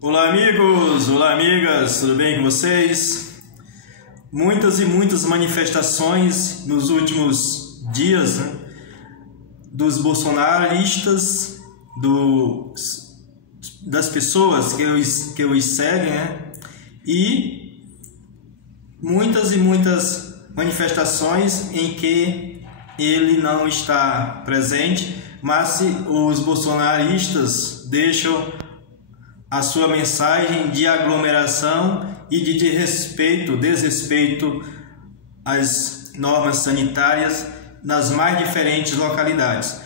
Olá amigos, olá amigas, tudo bem com vocês? Muitas e muitas manifestações nos últimos dias, né, dos bolsonaristas, das pessoas que os seguem, né, e muitas e muitas manifestações em que ele não está presente, mas se os bolsonaristas deixam a sua mensagem de aglomeração e de desrespeito às normas sanitárias nas mais diferentes localidades.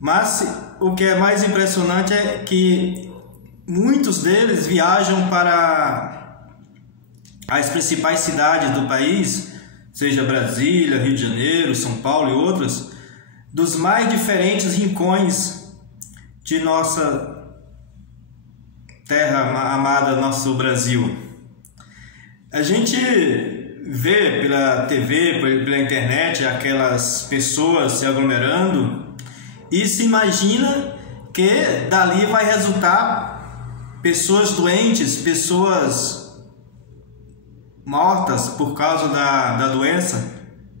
Mas o que é mais impressionante é que muitos deles viajam para as principais cidades do país, seja Brasília, Rio de Janeiro, São Paulo e outras, dos mais diferentes rincões de nossa terra amada, nosso Brasil. A gente vê pela TV, pela internet, aquelas pessoas se aglomerando e se imagina que dali vai resultar pessoas doentes, pessoas mortas por causa da doença,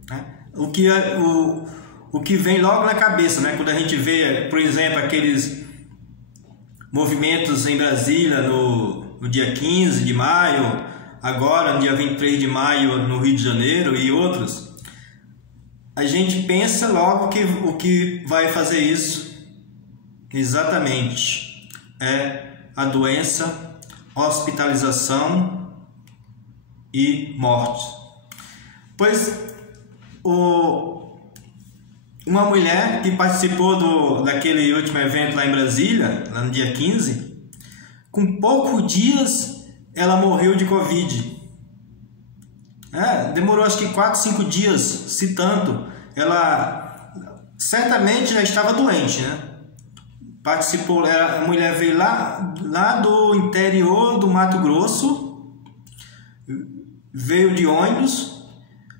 né? O que vem logo na cabeça, né? Quando a gente vê, por exemplo, aqueles movimentos em Brasília no dia 15 de maio, agora no dia 23 de maio no Rio de Janeiro e outros, a gente pensa logo que o que vai fazer isso exatamente é a doença, hospitalização e morte. Pois uma mulher que participou daquele último evento lá em Brasília, lá no dia 15, com poucos dias ela morreu de Covid. Demorou acho que 4, 5 dias, se tanto. Ela certamente já estava doente, né? Participou, a mulher veio lá do interior do Mato Grosso, veio de ônibus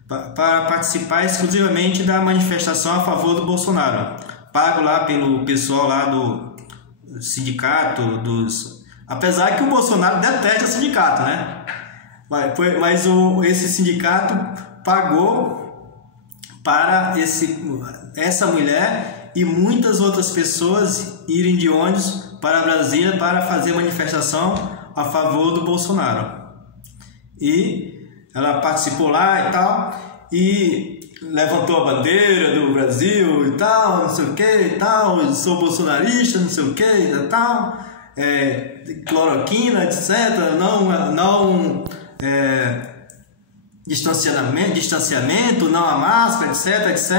para participar exclusivamente da manifestação a favor do Bolsonaro, pago lá pelo pessoal lá do sindicato, apesar que o Bolsonaro detesta o sindicato, né? Mas esse sindicato pagou para essa mulher e muitas outras pessoas irem de ônibus para Brasília para fazer manifestação a favor do Bolsonaro. E ela participou lá e tal, e levantou a bandeira do Brasil e tal, não sei o que e tal, eu sou bolsonarista, não sei o que e tal, cloroquina, etc, distanciamento, não a máscara, etc.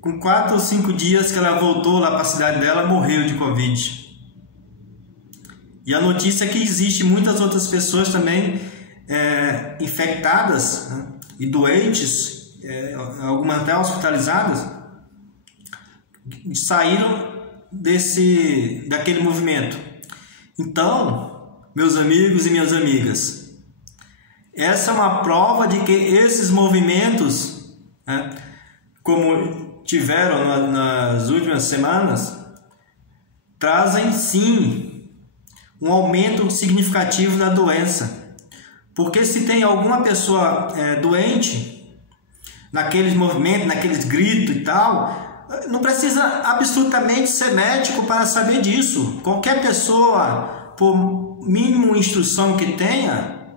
Com 4 ou 5 dias que ela voltou lá para a cidade dela, morreu de Covid. E a notícia é que existe muitas outras pessoas também infectadas, né, e doentes, algumas até hospitalizadas, saíram daquele movimento. Então, meus amigos e minhas amigas, essa é uma prova de que esses movimentos, né, como tiveram nas últimas semanas, trazem sim um aumento significativo da doença. Porque se tem alguma pessoa doente, naqueles movimentos, naqueles gritos e tal, não precisa absolutamente ser médico para saber disso. Qualquer pessoa, por mínima instrução que tenha,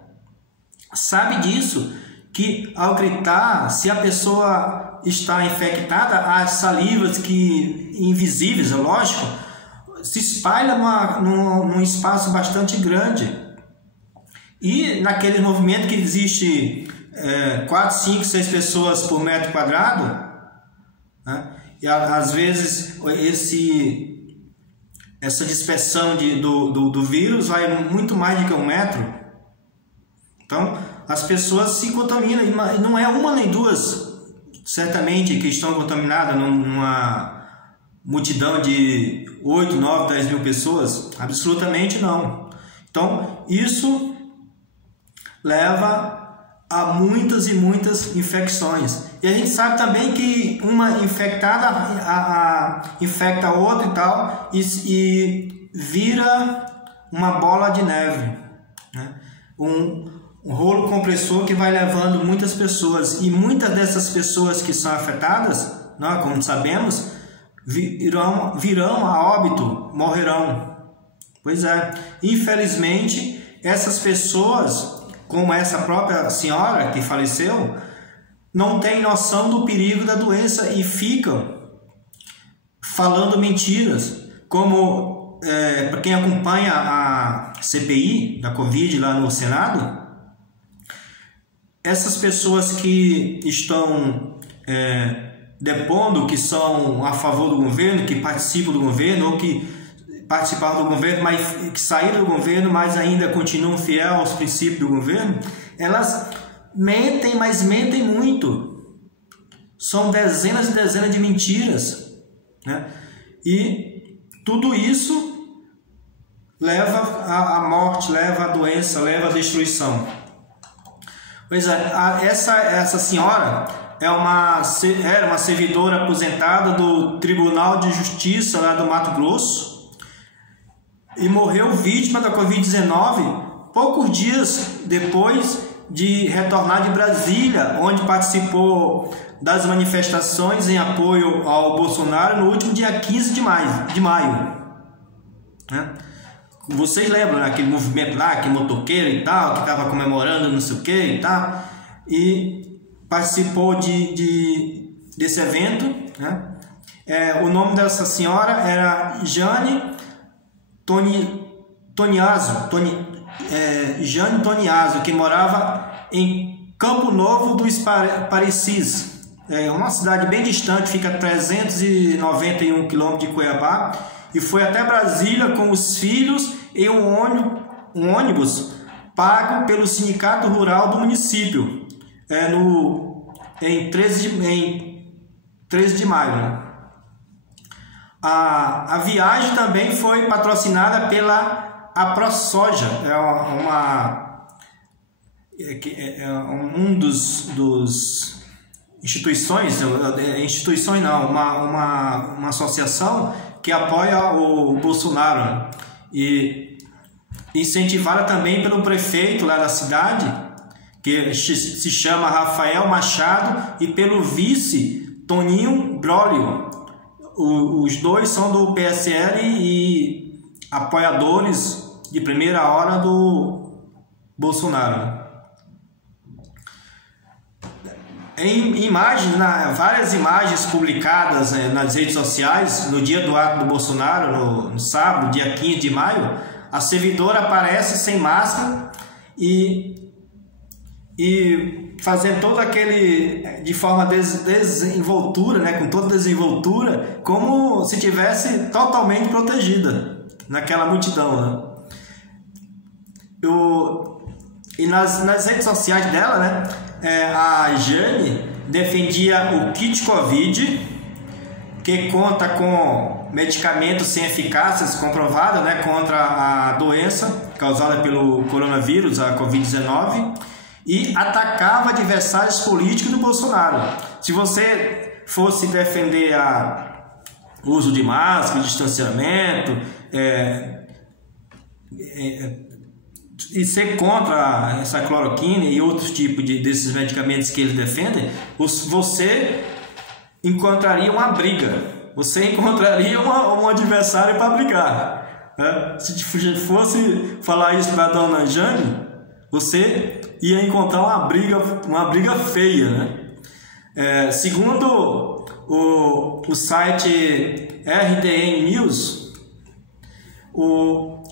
sabe disso, que ao gritar, se a pessoa está infectada, as salivas invisíveis, é lógico, se espalha num espaço bastante grande. E naquele movimento que existe 4, 5, 6 pessoas por metro quadrado, né? E às vezes essa dispersão do vírus vai muito mais do que 1 metro. Então as pessoas se contaminam, e não é uma nem duas, certamente, que estão contaminadas numa multidão de 8, 9, 10 mil pessoas, absolutamente não. Então isso leva a muitas e muitas infecções. E a gente sabe também que uma infectada infecta a outra e tal, e vira uma bola de neve, né? Um rolo compressor que vai levando muitas pessoas, e muitas dessas pessoas que são afetadas, né, como sabemos, virão a óbito, morrerão. Pois é, infelizmente, essas pessoas, como essa própria senhora que faleceu, não têm noção do perigo da doença e ficam falando mentiras, como para quem acompanha a CPI da Covid lá no Senado, essas pessoas que estão depondo que são a favor do governo, que participam do governo, ou que participaram do governo, mas que saíram do governo, mas ainda continuam fiel aos princípios do governo, elas mentem, mas mentem muito. São dezenas e dezenas de mentiras, né? E tudo isso leva à morte, leva à doença, leva à destruição. Pois é, essa senhora era uma servidora aposentada do Tribunal de Justiça lá do Mato Grosso e morreu vítima da Covid-19 poucos dias depois de retornar de Brasília, onde participou das manifestações em apoio ao Bolsonaro no último dia 15 de maio. Né? Vocês lembram, né? Aquele movimento lá, aquele motoqueiro e tal, que estava comemorando não sei o que e tal, e participou desse evento, né? O nome dessa senhora era Jane Toniaso, Jane Toniaso, que morava em Campo Novo dos Parecis, uma cidade bem distante, fica a 391 km de Cuiabá, e foi até Brasília com os filhos em um ônibus pago pelo Sindicato Rural do município, em 13 de maio. Né? A viagem também foi patrocinada pela ProSoja, dos instituições não, uma associação que apoia o Bolsonaro, né? E incentivada também pelo prefeito lá da cidade, que se chama Rafael Machado, e pelo vice Toninho Brolio. Os dois são do PSL e apoiadores de primeira hora do Bolsonaro. Em imagens, várias imagens publicadas nas redes sociais no dia do ato do Bolsonaro, no sábado, dia 15 de maio, a servidora aparece sem máscara e fazendo todo aquele, de forma desenvoltura, né, com toda desenvoltura, como se tivesse totalmente protegida naquela multidão, né? E nas redes sociais dela, né, a Jane defendia o kit Covid, que conta com medicamentos sem eficácia comprovada, né, contra a doença causada pelo coronavírus, a Covid-19, e atacava adversários políticos do Bolsonaro. Se você fosse defender o uso de máscara, distanciamento, e ser contra essa cloroquina e outros tipos desses medicamentos que eles defendem, você encontraria uma briga, você encontraria um adversário para brigar, né? Se fosse falar isso para a dona Jane, você ia encontrar uma briga feia, né? Segundo o site RDN News,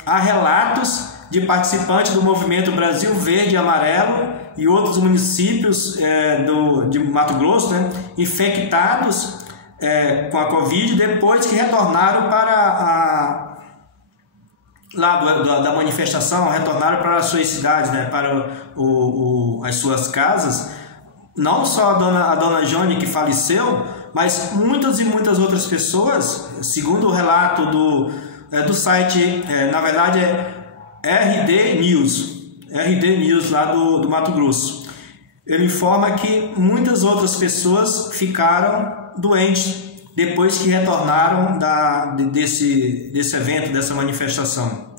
há relatos de participantes do movimento Brasil Verde e Amarelo e outros municípios de Mato Grosso, né, infectados com a Covid depois que retornaram para da manifestação, retornaram para as suas cidades, né, para as suas casas. Não só a dona Jane que faleceu, mas muitas e muitas outras pessoas, segundo o relato do site, na verdade RD News lá do Mato Grosso. Ele informa que muitas outras pessoas ficaram doentes depois que retornaram desse evento, dessa manifestação.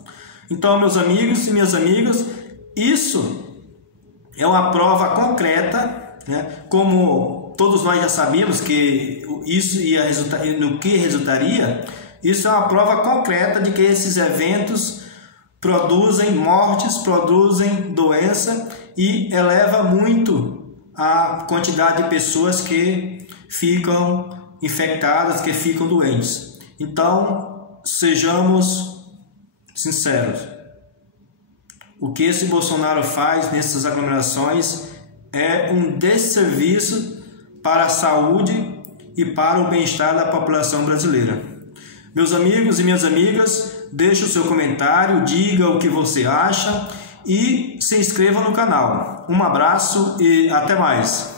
Então, meus amigos e minhas amigas, isso é uma prova concreta, né? Como todos nós já sabíamos que isso ia resultar, no que resultaria, isso é uma prova concreta de que esses eventos produzem mortes, produzem doença e eleva muito a quantidade de pessoas que ficam infectadas, que ficam doentes. Então, sejamos sinceros. O que esse Bolsonaro faz nessas aglomerações é um desserviço para a saúde e para o bem-estar da população brasileira. Meus amigos e minhas amigas, deixe o seu comentário, diga o que você acha e se inscreva no canal. Um abraço e até mais!